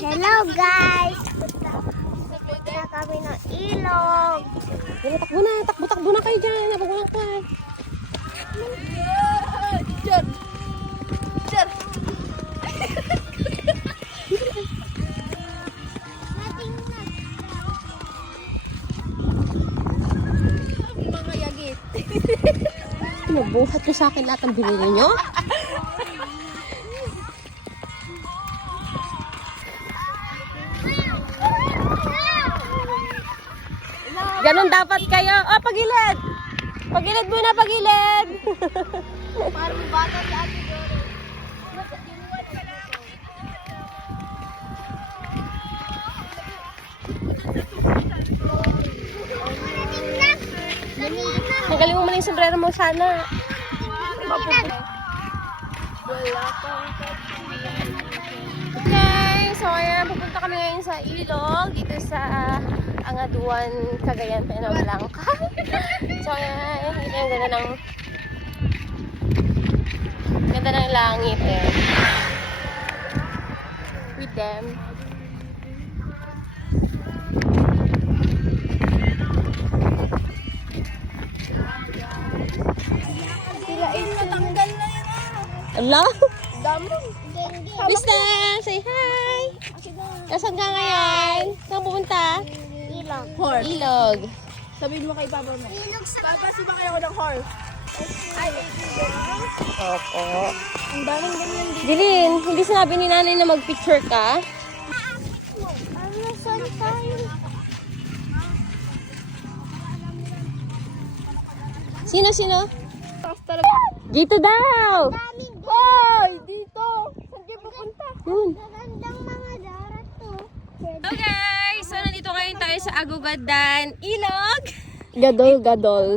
Hello guys! Punta kami ng ilog. Takbo na kayo dyan. Nabagulang ka. Diyan. Diyan. Mga yagit. Nabuhat nyo sa akin lahat ng binili nyo. Ganon dapat kayo. Oh, pagilid! Pagilid muna, pagilid! Parang bata sa atin doon. Tanggalin mo muna yung sombrero mo sana. Okay, so ayan, pupunta kami ngayon sa ilog. Dito sa Angaduan, Cagayan, Blanca. So ayan, hindi ang ganda ng langit eh. With them. Natanggal na yan. Hello? Dami. Mister, say hi! Nasaan ka ngayon? Saan pupunta? Ilog. Horse. Ilog. Sabihin mo kay Papa mo. Ilog sa Babasuba kayo ng horse. Ay, Opo. ang daming ganyan dito. Dilin, hindi sinabi ni nanay na mag-picture ka? ano saan tayo? Sino? Taas talaga. Dito daw! Daming Hoy! Dito! Saan kayo pupunta? Yun. gagandang mga darat to. Hello guys! So, nandito ngayon tayo sa Agugadan Ilog. Gadol. Gadol.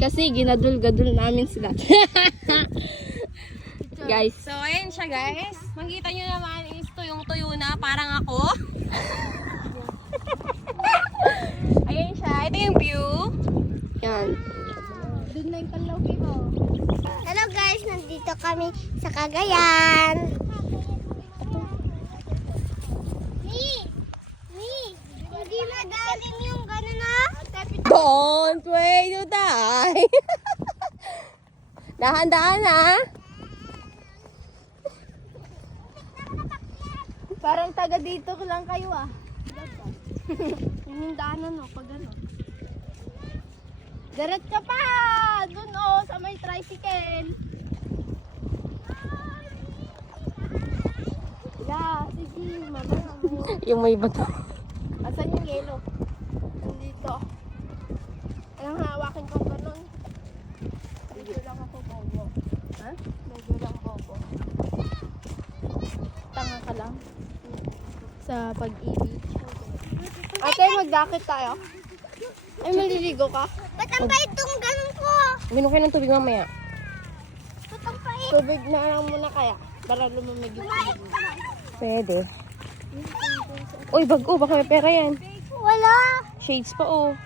Kasi ginadul namin sila. Guys, So, ayan siya guys. Makita nyo naman is tuyong-tuyo na parang ako. Ayan siya. Ito yung view. yan. Doon na yung kalawin mo. Hello guys, nandito kami sa Cagayan. Hindi madalim yung gano'n na. Don't wait to die. Dahan-dahan ha. Parang taga dito lang kayo ah. Yung daanan no, pag ano. Diret ka pa! Doon oh, sa may tricycle. Yeah, sige, mamaya. Yung may bato. Asan yung yelo? Nandito. Anong hawakin ko ganun? Medyo lang ako bobo. Ha? Medyo lang bobo. Tanga ka lang. Sa pag-ibig. Ate, magdakit tayo. Ay, maliligo ka? Ba't ang pait tong gano'n ko? Minom kayo ng tubig mamaya. Ba't ang pait? Tubig na lang muna kaya. Para lumamig yung tubig. Pwede. Uy, bago. Baka may pera yan. Wala. Shades pa oh.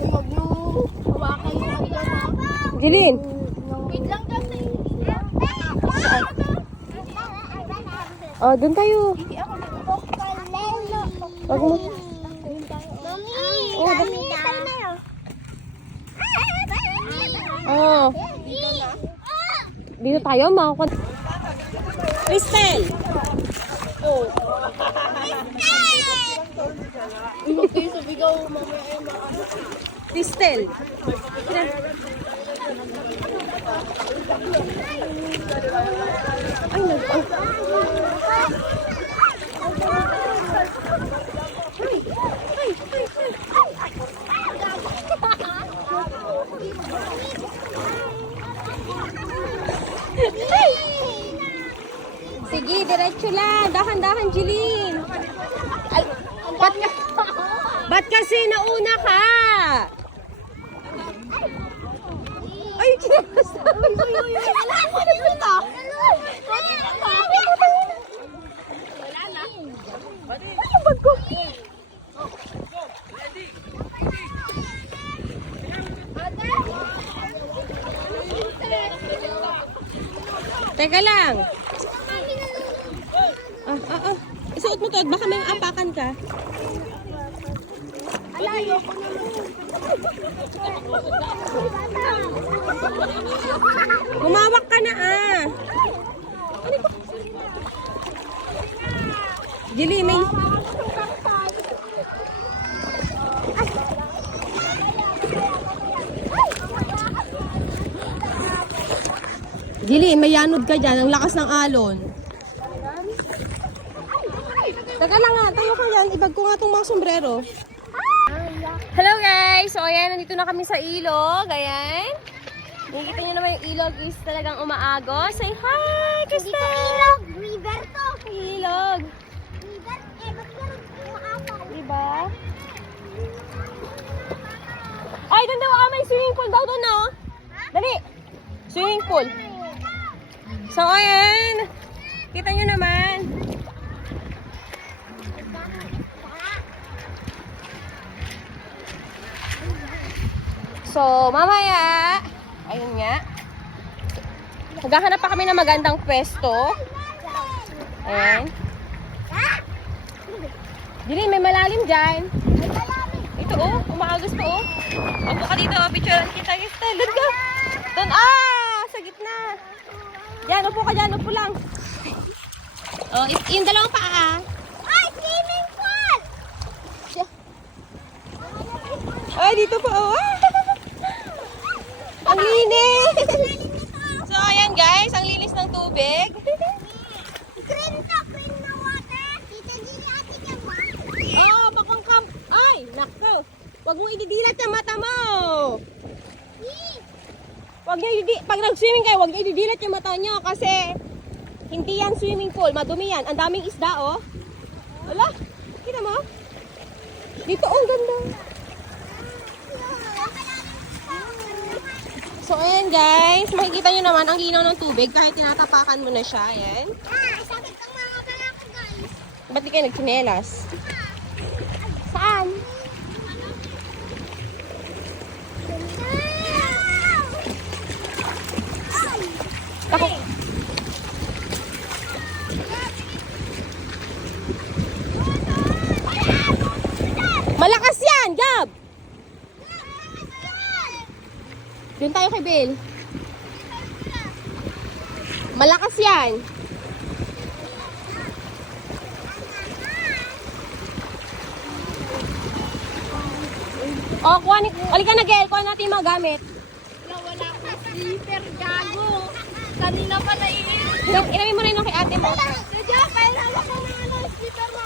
Huwag nyo hawakan yung ano na. Jilin. Wait lang kasi. Oh, dun tayo. Hindi ako nag-book. Wag mo. Mami, Oh, kami tayo. Oh. Dito tayo, makakot. Crystal! Oh. Huwag kayo sa bigaw mamaya ay mga Crystal! Ay, nagpang. Sige, diretso lang. Dahan-dahan, Jilin. Ay, ba't kasi nauna ka? Ay, kinakasa. Teka lang. Isuot mo to, baka may apakan ka. Gumawak ka na Jili, may... Jili, may yanod ka dyan. Ang lakas ng alon. Teka lang tayo ka yan. Ibag ko nga itong mga sombrero. Hello guys! So ayan, nandito na kami sa ilog. Ayan. Nakikita nyo naman yung ilog is talagang umaago. Say hi, Krista! Ilog, river to. Ilog. River, ba't ganun umaapaw? Diba? Ay, doon daw may swimming pool daw doon na oh. Dali! Swimming pool. So ayan. Kita nyo naman. So, mamaya, ayun nga. Maghahanap pa kami ng magandang pwesto. Ayan. Dili, may malalim dyan. Ito oh, umaagos to oh. Ako ka dito, picturean kita. Doon ka. Doon, sa gitna. Diyan, upo ka dyan, upo lang. Oh, yung dalawang paa. Ay, swimming pool! Ay, dito pa oh. Ang linis! So, ayan guys, ang linis ng tubig. Green na water. Tita Gila, tika ba? Oh, bakong camp. Ay, nako. Huwag mo ididilat yung mata mo. Pag nag-swimming kayo, huwag niyo ididilat yung mata nyo kasi hindi yan swimming pool. Madumi yan. Ang daming isda, oh. Wala. Kita mo? Dito, oh, ganda. So, ayan guys. Makikita nyo naman ang linaw ng tubig kahit tinatapakan mo na siya. Ayan. Sakit ang mga pala ko, guys. Ba't di kayo nagsinelas? Saan? Ako. Malakas yan, Gab! Doon tayo kay Bill. Malakas yan. O, halika na, Gel. Kuha natin yung mga gamit. Wala akong slipper, gago. Kanina pa naiinis. Ilawin mo rin yung kay ate mo. Medyo, kaya hawak ko ng slipper mo.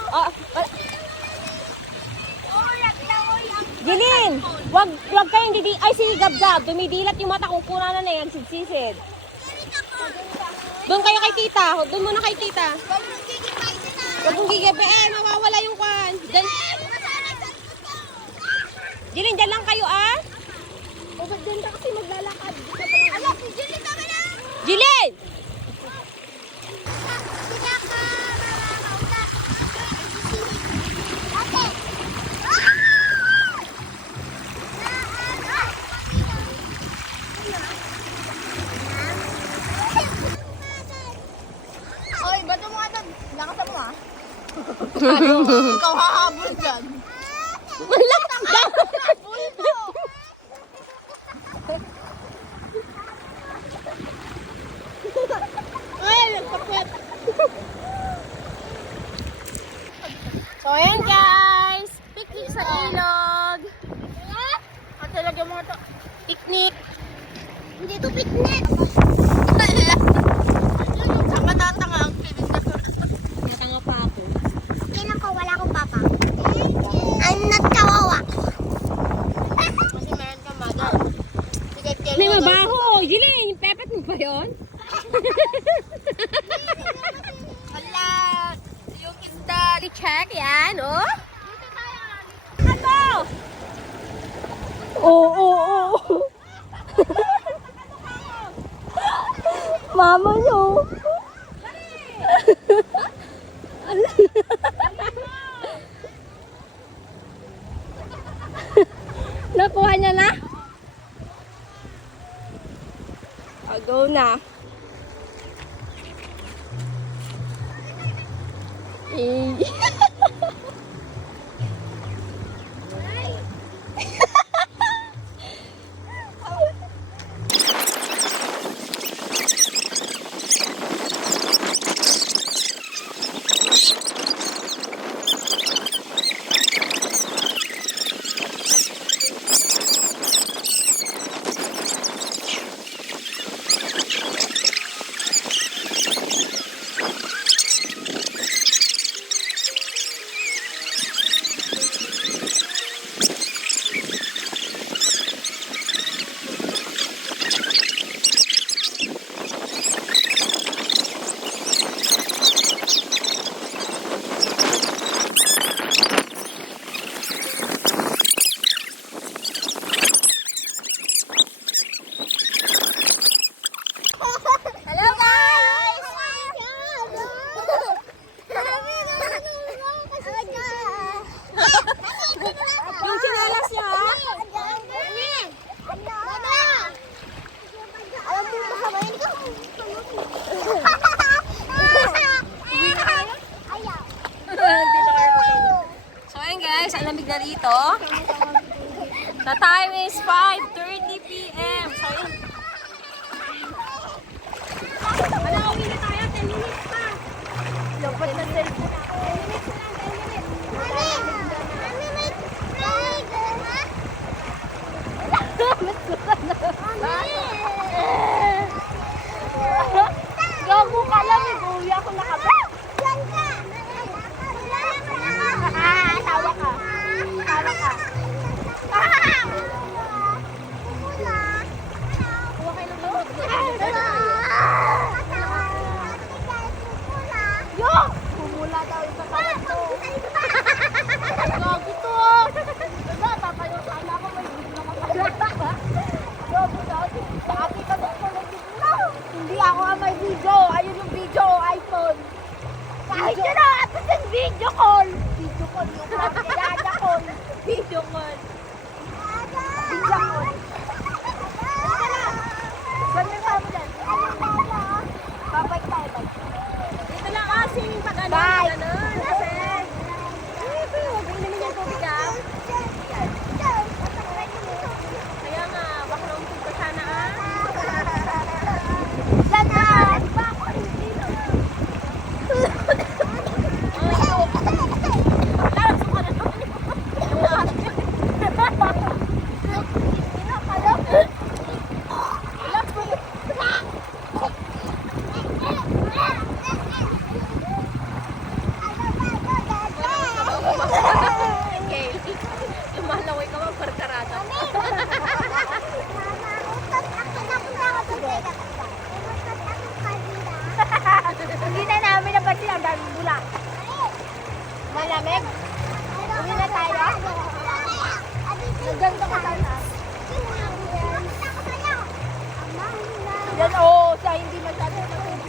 Jilin! Wag kayong ay si Gab-Gab. Dumidilat yung mata kung kuna na yan. Sigsisid. Doon kayo kay tita. Doon muna kay tita. Huwag mong gigibay. Mawawala yung kwan. Jilin, dyan lang kayo O, ba't dyan ka kasi maglalakad? Ala, si Julie kami na! Jilin! Sila ka, ate! Oy, bato mo nga doon. Lakasan mo Ikaw hahabol dyan. Wala! Ay, nagpapwet. So, ayan guys. Picnic sa ilog. At lagyan mo nga ito. Picnic. Hindi to picnic! Saan ka tatanga ang pinis na to? Natanga pa ako. Kailan ko, wala akong papa. I'm not kawawa. Kasi meron kang mother. May mabaho. Jilin, pepet mo ba yun? Hala, yung isda. Check yan, oh. Ano? Oo. Mama nyo. Nakuha niya na? Go na. Eh. Hello guys! Yung sinelas niya, ha? Alam mo yung kasamayin ko? Ayaw. So ayun guys, ang lamig na dito. The time is 5:30 p.m. So ayun. Wala, uwi na tayo. 10 minutes pa. Dapat na cellphone. 10 minutes lang, 10 minutes. Mami, wait. Gago ka lang eh. Uwi ako nakapa. Diyan ka. Tawa ka. Tawa ka. Yo! Pumula daw yung katawan to. Gago to. Wala, tatayo sana ako. May video ka pala. Gago daw. Dati ka doon ko may video. Hindi ako ang may video. Ayun yung video, iPhone. Kahit yun na, at yung video call. Video call yung kaya call. Video call. Video call. Saan yung tama dyan? Babay tayo, bye. Dito lang kasi pag ano, Bye. ganun. Kasi, huwag naman yung tubig ah. Kaya nga, baka naumpog ka sana ah. Diyan na! Larang suka na to. Okay. Lumalaway ka magparkarada. Hindi na namin napansin ang daming bulak. Malamig? Uwi na tayo? Nagganto ka sana. Yan oo, siya hindi masyado natubig.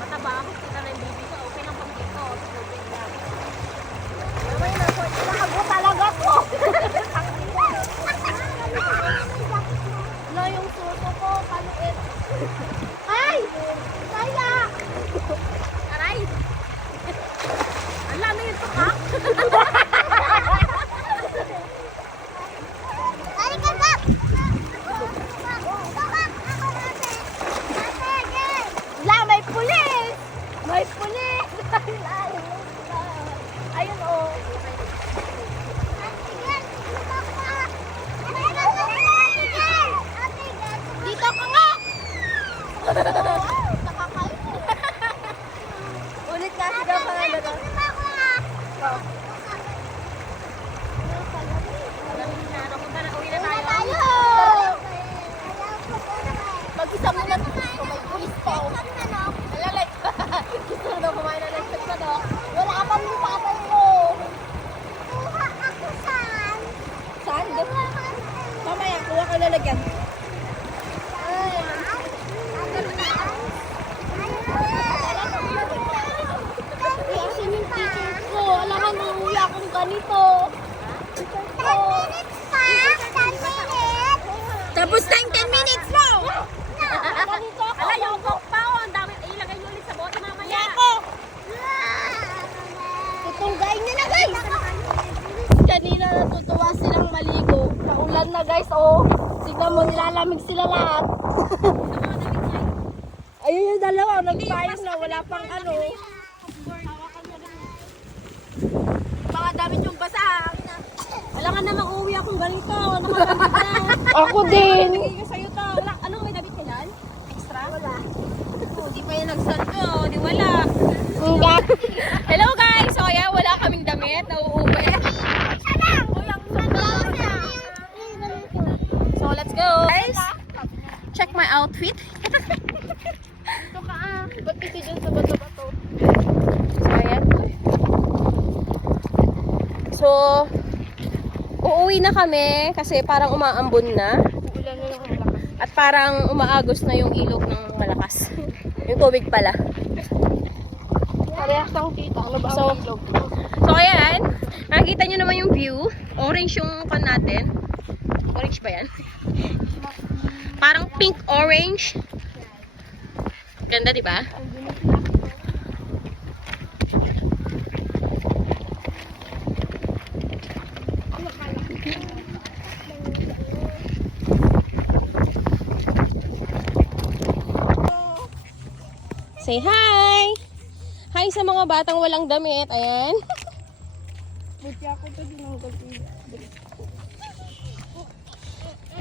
Mataba ako, kita na yung bibi ko. Okay lang pang dito. Tubig lang. Nakago talaga ko. Na yung suso ko, paluit. Ay! Kaya! Aray! Ang lami yung tuka. La, may pulis! May pulis! Ayun oh. Dito ka nga! Ulit nga sigaw ka nga doon. Punta na, uwi na tayo. Mag-isa mo na gusto, may pulis pa ako. Alalay, gusto na daw kumain na ng manok. Wala pa yung tatay mo. malamig sila lahat. Ayun yung dalawa, nagpayos na, wala pang ano. Mga damit yung basa. Wala ka namang uwi akong ganito. Nakakaganda na. Ako din. Bigay ko sa'yo to. Wala, anong may damit ka yan? Extra? Wala. Hindi pa yan nagsando. Di wala. Hindi. Hello guys! So ayan, wala kaming damit. Nauuwi. So let's go. Guys, check my outfit. Ito ka ah. Ba't kasi dyan sa bato-bato? So ayan. So, uuwi na kami kasi parang umaambon na. Ulan na lang ang lakas. At parang umaagos na yung ilog ng malakas. Yung tubig pala. Parehas ang tita. Ano ba So, ang ilog? So ayan, nakikita nyo naman yung view. Orange yung pan natin. Orange ba yan? Parang pink orange. Ganda, di ba? Say hi! Hi sa mga batang walang damit. Ayan. Buti ako to dinanggal ko.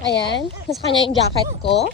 Ayan. Nasa kanya yung jacket ko.